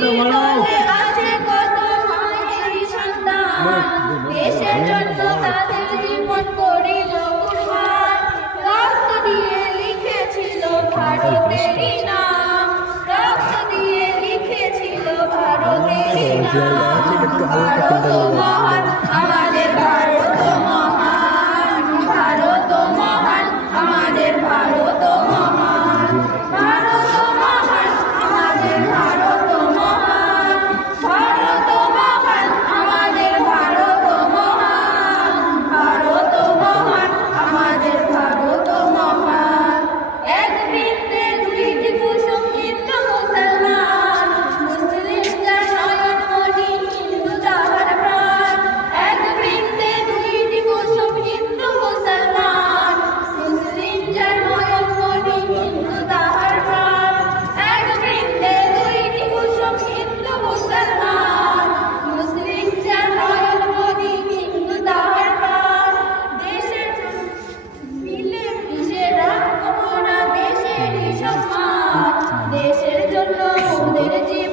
বলো দেশের জন্য তাদের জীবন করিল রক্ত দিয়ে লিখেছিল ভারতেরই নাম। রক্ত দিয়ে লিখেছিল ভারতেরই নাম। মহান আমার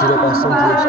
জিরো পার্সেন্ট জিএসটি।